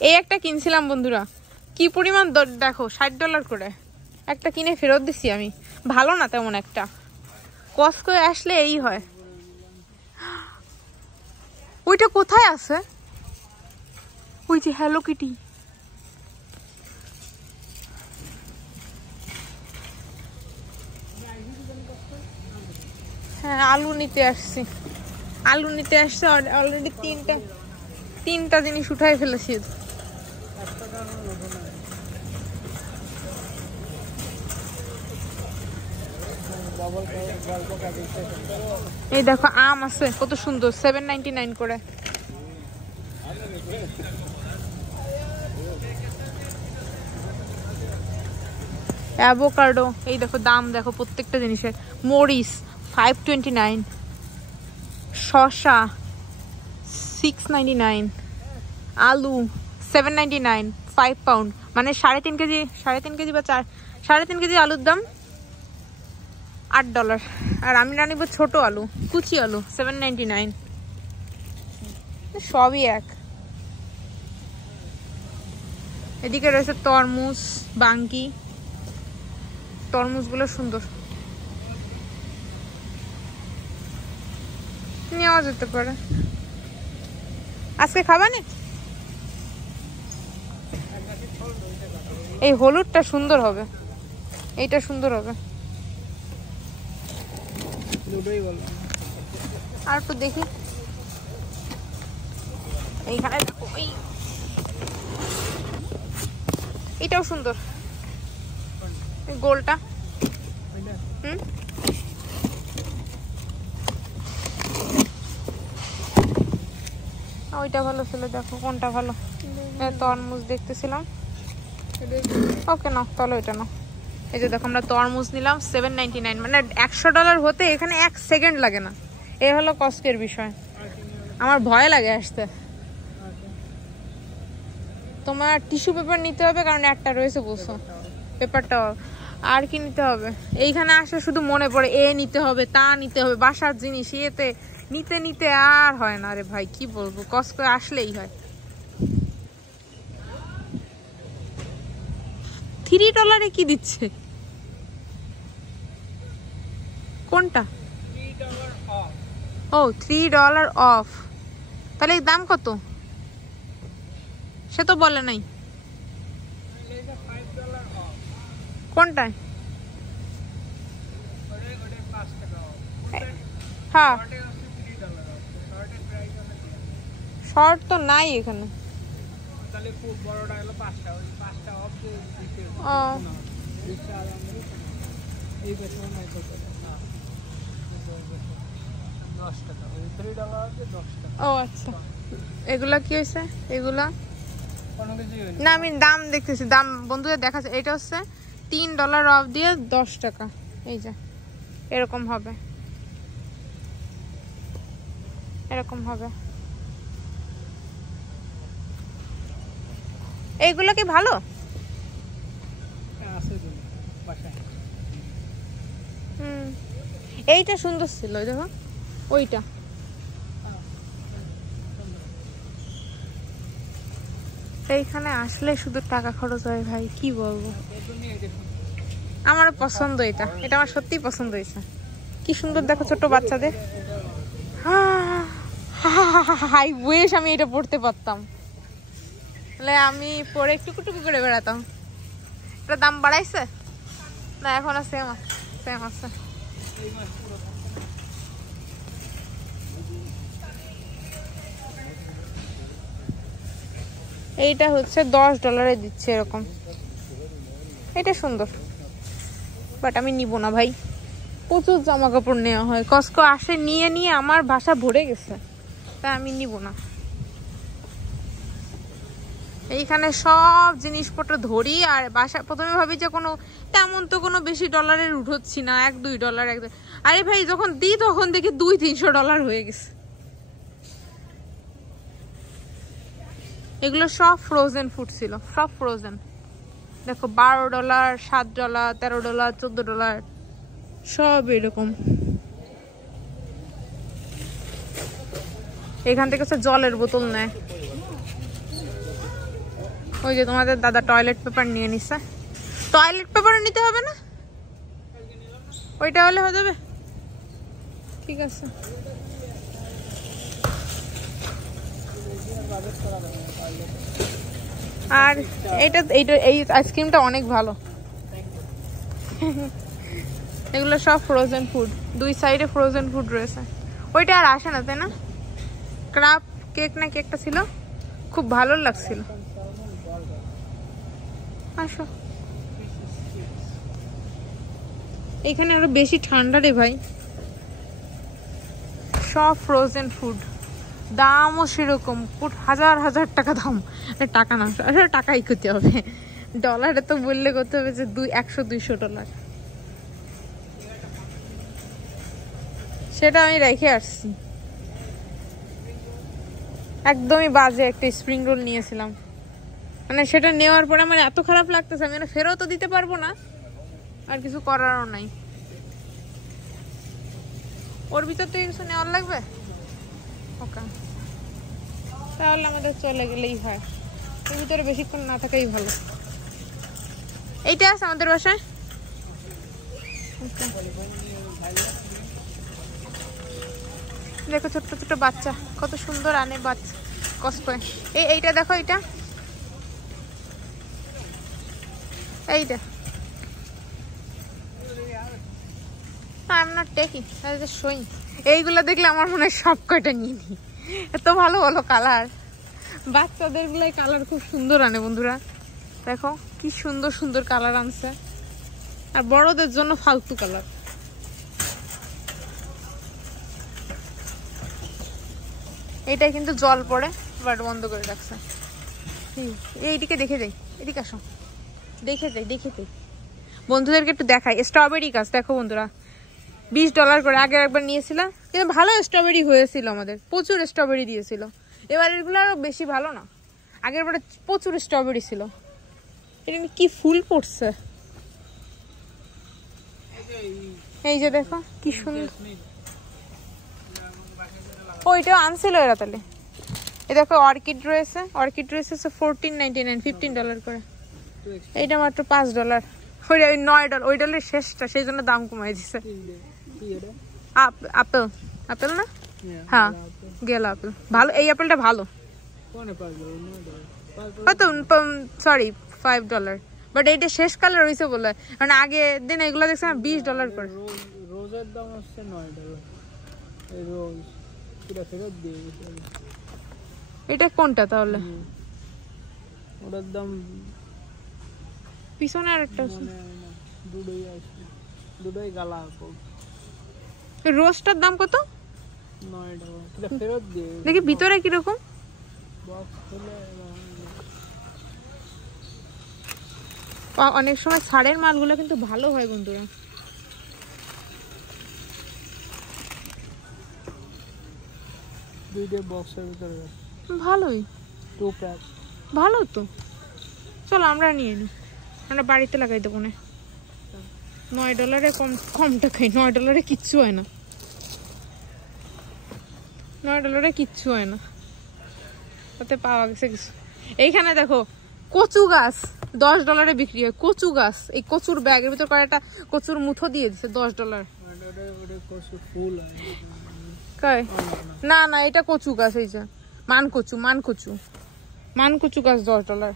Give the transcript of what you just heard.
এই একটা কিনছিলাম বন্ধুরা, কি পরিমাণ দেখো, $60 করে। একটা কিনে ফেরত দিছি আমি, ভালো না তেমন একটা। কস্টকো আসলে এই হয়। ওইটা কোথায় আছে? ওই যে হ্যালো কিটি। হ্যাঁ, আলু নিতে আসছি। অলরেডি তিনটা জিনিস উঠাই ফেলেছি। এই দেখো আম আছে কত সুন্দর, $7.99 করে। অ্যাভোকাডো, এই দেখো দাম দেখো প্রত্যেকটা জিনিসের। মরিচ $5.29, শসা $6.99, আলু $7.99, 5 পাউন্ড, মানে 3.5 কেজি, 3.5 কেজি বা 3.5 কেজি আলুর দাম $8। আর আমি না নিব ছোট আলু, কুচি আলু, $7.99। সবই এক। এদিকে রয়েছে তরমুজ, বাঙ্কি। তরমুজগুলো সুন্দর, নেওয়া যেতে পারে। আজকে খাবা না? এই হলুদটা সুন্দর হবে, এইটা সুন্দর হবে। আর একটু দেখি এইখানে, এটাও সুন্দর, গোলটা। ওইটা ভালো ছিল, দেখো কোনটা ভালো। তরমুজ দেখতেছিলাম। ওকে না, তাহলে ওইটা না। এই যে দেখো আমরা তরমুজ নিলাম $7.99, মানে $100 হতে এখানে 1 সেকেন্ড লাগে না। এ হলো কষ্টের বিষয়। আমার ভয় লাগে আসতে। তোমার টিস্যু পেপার নিতে হবে, কারণ একটা রয়েছে বলছো, পেপারটা। আর কি নিতে হবে? এইখানে আসলে শুধু মনে পড়ে এ নিতে হবে, তা নিতে হবে, বাসার জিনিস এতে নিতে নিতে আর হয় না রে ভাই, কি বলবো, কষ্টে আসলেই হয়। $3 কি দিচ্ছে? কোনটা? ও, $3 অফ। তাহলে এই দাম কত? সে তো বলে নাই। কোনটায়? হ্যাঁ, শর্ট তো নাই এখানে। ও আচ্ছা, এগুলা কি হয়েছে? এগুলা না, আমি দাম দেখতেছি, দাম বন্ধুদের দেখাচ্ছে। এটা হচ্ছে $3 অফ দিয়ে $10। এই যে এরকম হবে, এরকম হবে। এইগুলো কি ভালো? এইটা সুন্দর ছিল, দেখো ওইটা। এইখানে আসলে শুধু টাকা খরচ হয় ভাই, কি বলবো। আমার পছন্দ এটা, এটা আমার সত্যি পছন্দ হয়েছে। কি সুন্দর দেখো, ছোট বাচ্চাদের। হাই উইশ আমি এটা পড়তে পারতাম, তাহলে আমি পরে টুকু করে বেড়াতাম। এটা দাম বাড়াইছে না? এখন সেম আছে। এইটা হচ্ছে $10 দিচ্ছে এরকম। এটা সুন্দর, বাট আমি নিব না ভাই। প্রচুর জামা কাপড় নেওয়া হয়, কস্টকো আসে নিয়ে নিয়ে আমার বাসা ভরে গেছে, তাই আমি নিব না। এইখানে সব জিনিসপত্র ধরি আর বাসা প্রথমে ভাবি যে কোনো তেমন তো কোনো বেশি ডলারের উঠোচ্ছি না, $1-2 আরে ভাই যখন দিই তখন দেখি $200-300 হয়ে গেছে। এগুলো সব ফ্রোজেন ফুড ছিল, সব ফ্রোজেন। দেখো $12, $7, $13, $14, সব এরকম। এখান থেকে জলের বোতল নেয়। ওই যে তোমাদের দাদা টয়লেট পেপার নিয়ে নিচ্ছে। টয়লেট পেপারও নিতে হবে না, ওইটা হলে হয়ে যাবে। ঠিক আছে। আর এইটা এইটা এই আইসক্রিমটা অনেক ভালো। এগুলো সব ফ্রোজেন ফুড, দুই সাইডে ফ্রোজেন ফুড রয়েছে। ওইটা আর আসে না তাই না? ক্রাফট কেক না কেকটা ছিল, খুব ভালো লাগছিল। আসো, এখানে আরো বেশি ঠান্ডা রে ভাই। সব ফ্রোজেন ফুড, দামও সেরকম, হাজার হাজার টাকা দাম। টাকা না, আসলে টাকাই করতে হবে, ডলারে তো বললে করতে হবে যে 100-200 ডলার। সেটা আমি রেখে আসছি। একদমই বাজে একটা স্প্রিং রোল নিয়েছিলাম, মানে সেটা নেওয়ার পরে আমার এত খারাপ লাগতেছে, আমি ফেরতও দিতে পারবো না, আর কিছু করারও নাই। ওর ভিতর থেকে কিছু নেওয়ার লাগবে, ওকে, তাহলে আমাদের চলে গেলেই হয়। ওর ভিতরে বেশিক্ষণ না থাকাই ভালো। এইটা আছে আমাদের বাসায়। দেখো ছোট্ট ছোট্ট বাচ্চা কত সুন্দর আনে বাচ্চা কসকয়ে। এইটা দেখো, এইটা এইটা I'm not taking, I'm just showing. এইগুলো দেখলে আমার মনে হয় সব কয়টা নিয়ে নি, এত ভালো ভালো কালার। বাচ্চাদের গুলো কালার খুব সুন্দর আনে বন্ধুরা, দেখো কি সুন্দর সুন্দর কালার আনছে। আর বড়দের জন্য ফালতু কালার। এইটাই কিন্তু জল পড়ে, বাট বন্ধ করে রাখছে। এইদিকে দেখে যাই, এদিকে আসো, দেখে যাই দেখে যাই। বন্ধুদেরকে একটু দেখাই স্ট্রবেরি গাছ, দেখো বন্ধুরা $20 করে। আগে একবার নিয়েছিলাম, কিন্তু ভালো স্ট্রবেরি হয়েছিল, আমাদের প্রচুর স্ট্রবেরি দিয়েছিল। এবার এগুলো আরো বেশি ভালো না, আগের বারে প্রচুর স্ট্রবেরি ছিল। এটা কি ফুল পড়ছে, এই যে দেখো কি সুন্দর। ওইটা আনছিল এরা তাহলে। এই দেখো অর্কিড রয়েছে, অর্কিড রয়েছে $14.99, $15 করে। এইটা মাত্র $5। ওইটা $9, ওই ডলার শেষটা, সেই জন্য দাম কমাই দিছে। আপেল, আপেল না, হ্যাঁ গেল আপেল ভালো। এই আপেলটা ভালো, হয়তো সরি $5, বাট এইটা শেষ কালার হয়েছে বলে, মানে আগে দিন এগুলো দেখছি $20 করে। রোজের দাম হচ্ছে $9। এই রোজ পুরো ফেরত দিয়ে দিয়েছে। এটা কোনটা তাহলে? ওটার দাম পিছনে আরেকটা আছে, দুটোই আছে, দুটোই গালা আপেল। রোজটার দাম কত? $9। এটা ফেরত দিয়ে দেখি ভিতরে কিরকম। বক্স খুলে অনেক সময় ছাড়ের মালগুলো কিন্তু ভালো হয় বন্ধুরা। দুইটা বক্সের ভিতরে ভালোই, 2 প্যাক ভালো তো। চলো আমরা নিয়ে নিই, আমরা বাড়িতে লাগাই দেবো না। $9 কম, কম টাকায় $9 কিচ্ছু হয় না, $9 কিচ্ছু হয় না, তাতে পাওয়া গেছে কিছু। এইখানে দেখো কচু গাছ $10 বিক্রি হয়, কচু গাছ। এই কচুর ব্যাগের ভিতর করে একটা কচুর মুঠো দিয়ে দিচ্ছে $10। না না, এটা কচু গাছ, এই যে মান কচু, মান কচু, মান কচু গাছ $10।